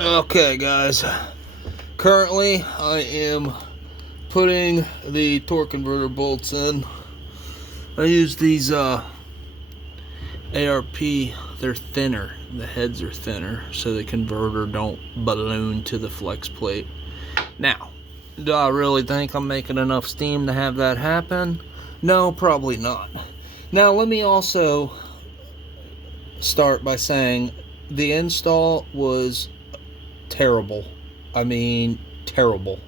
Okay, guys. Currently, I am putting the torque converter bolts in. I use these ARP. They're thinner. The heads are thinner, so the converter don't balloon to the flex plate. Now, do I really think I'm making enough steam to have that happen? No, probably not. Now, let me also start by saying the install was terrible. I mean, terrible.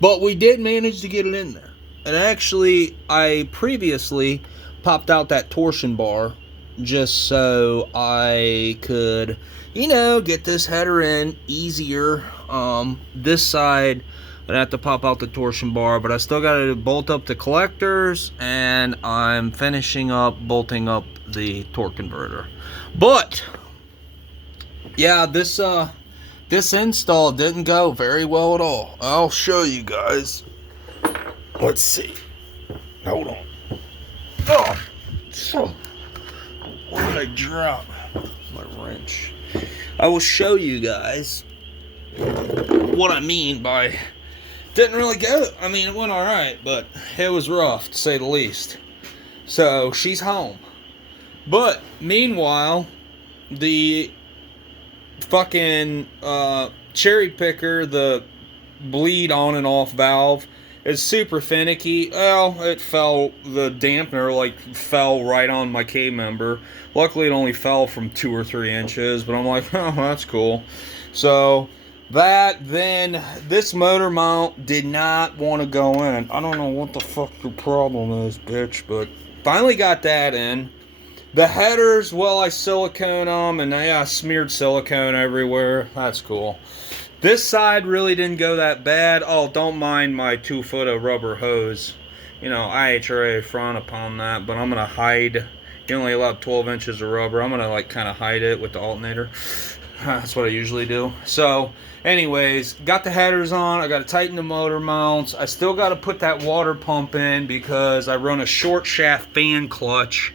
But we did manage to get it in there. And actually, I previously popped out that torsion bar just so I could, get this header in easier. This side, I'd have to pop out the torsion bar, but I still got to bolt up the collectors, and I'm finishing up bolting up the torque converter. But yeah, this install didn't go very well at all. I'll show you guys. Let's see. Hold on. Oh, what did I drop? My wrench. I will show you guys what I mean by didn't really go. I mean, it went all right, but it was rough to say the least. So she's home. But meanwhile, the fucking cherry picker, the bleed on and off valve, is super finicky. Well, the dampener fell right on my K-member. Luckily it only fell from 2 or 3 inches, but I'm like, oh, that's cool. So then this motor mount did not want to go in. I don't know what the fuck your problem is, bitch, but finally got that in. The headers, well, I silicone them, and I smeared silicone everywhere. That's cool. This side really didn't go that bad. Oh, don't mind my 2-foot of rubber hose. IHRA frown upon that, but I'm going to hide. You only allow 12 inches of rubber. I'm going to, kind of hide it with the alternator. That's what I usually do. So, anyways, got the headers on. I got to tighten the motor mounts. I still got to put that water pump in because I run a short shaft fan clutch.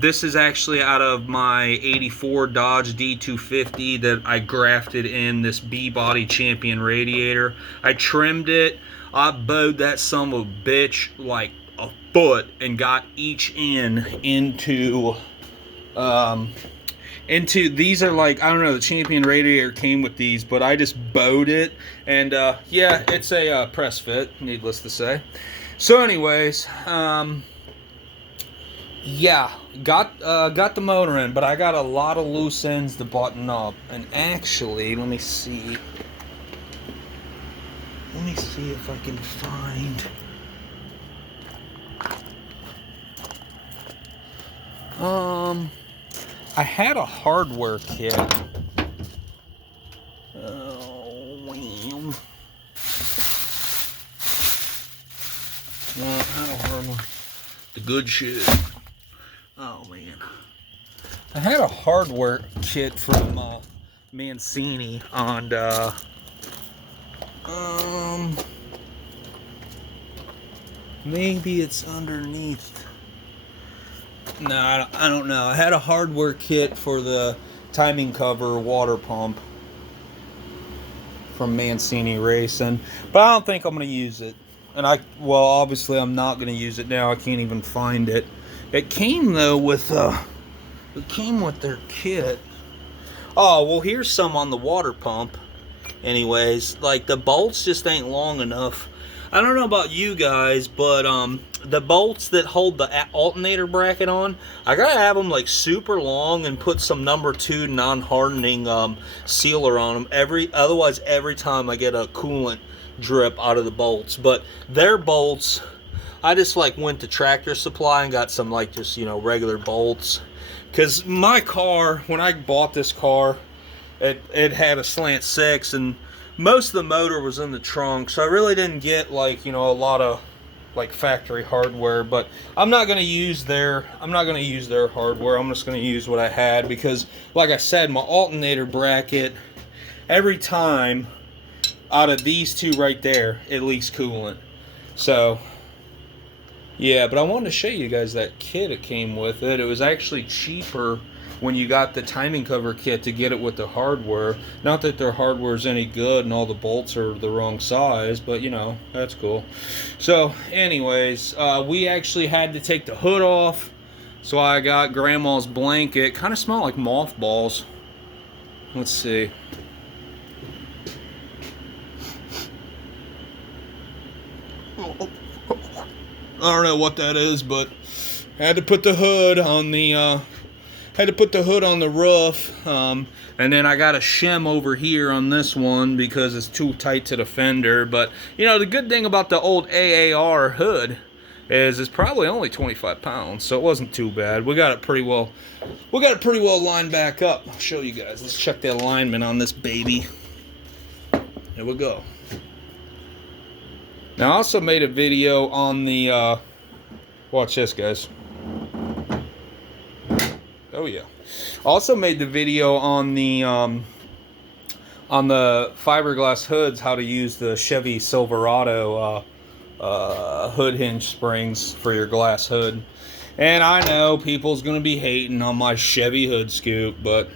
This is actually out of my 84 Dodge D250 that I grafted in this B-body Champion radiator. I trimmed it. I bowed that son of a bitch like a foot and got each end into these are I don't know, the Champion radiator came with these, but I just bowed it, and yeah, it's a press fit, needless to say. So anyways, yeah, got the motor in, but I got a lot of loose ends to button up. And actually, let me see if I can find. I had a hardware kit. Oh, wham. No, I had a hardware. The good shit. Oh man, I had a hardware kit from Mancini on maybe it's underneath. No, I don't know. I had a hardware kit for the timing cover water pump from Mancini Racing, but I don't think I'm going to use it. And obviously I'm not going to use it now. I can't even find it. It came though with their kit. Oh, well, here's some on the water pump. Anyways, the bolts just ain't long enough. I don't know about you guys, but the bolts that hold the alternator bracket on, I gotta have them super long and put some number 2 non-hardening sealer on them. Otherwise every time I get a coolant drip out of the bolts. But their bolts, I just went to Tractor Supply and got some regular bolts, because my car, when I bought this car, it had a slant 6 and most of the motor was in the trunk, so I really didn't get a lot of factory hardware. But I'm not going to use their hardware. I'm just going to use what I had, because like I said, my alternator bracket, every time out of these two right there, it leaks coolant. So yeah, but I wanted to show you guys that kit it came with it. It was actually cheaper when you got the timing cover kit to get it with the hardware. Not that their hardware is any good and all the bolts are the wrong size, but you know, that's cool. So anyways, we actually had to take the hood off, so I got grandma's blanket. Kind of smell like mothballs. Let's see. I don't know what that is, but I had to put the hood on the roof, and then I got a shim over here on this one because it's too tight to the fender. But you know, the good thing about the old AAR hood is it's probably only 25 pounds, so it wasn't too bad. We got it pretty well lined back up. I'll show you guys. Let's check the alignment on this baby. Here we go. Now I also made a video on the watch this, guys. Oh yeah. Also made the video on the fiberglass hoods, how to use the Chevy Silverado hood hinge springs for your glass hood. And I know people's gonna be hating on my Chevy hood scoop, but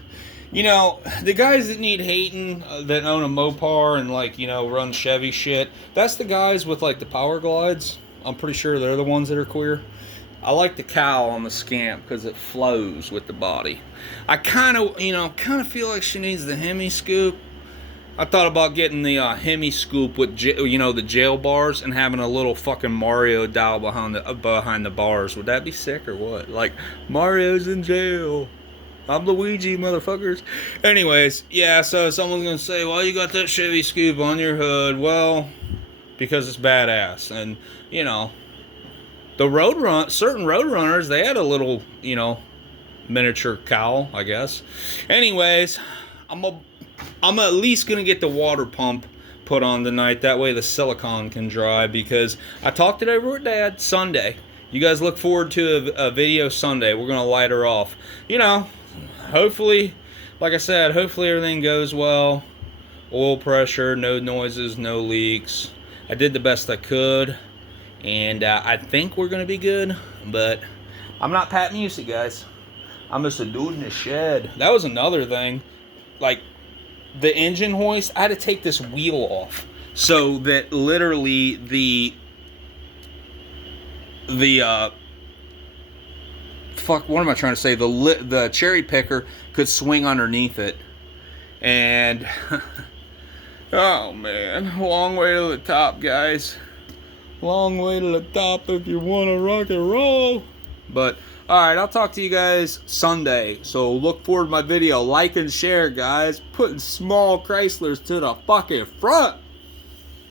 you know, the guys that need hating, that own a Mopar and like, you know, run Chevy shit, that's the guys with like the Power Glides. I'm pretty sure they're the ones that are queer. I like the cowl on the Scamp because it flows with the body. I kind of feel like she needs the Hemi scoop. I thought about getting the Hemi scoop with, you know, the jail bars and having a little fucking Mario dial behind the bars. Would that be sick or what? Like, Mario's in jail. I'm Luigi, motherfuckers. Anyways, yeah, so someone's going to say, well, you got that Chevy scoop on your hood. Well, because it's badass. And, you know, the certain road runners, they had a little, you know, miniature cowl, I guess. Anyways, I'm at least going to get the water pump put on tonight. That way the silicone can dry, because I talked it over with Dad Sunday. You guys look forward to a video Sunday. We're going to light her off. You know, hopefully, like I said, hopefully everything goes well. Oil pressure, no noises, no leaks. I did the best I could, and I think we're going to be good, but I'm not Pat Music, guys. I'm just a dude in the shed. That was another thing. Like, the engine hoist, I had to take this wheel off so that literally the what am I trying to say? The cherry picker could swing underneath it. And oh man, long way to the top, guys. Long way to the top if you want to rock and roll. But alright, I'll talk to you guys Sunday. So look forward to my video. Like and share, guys. Putting small Chryslers to the fucking front.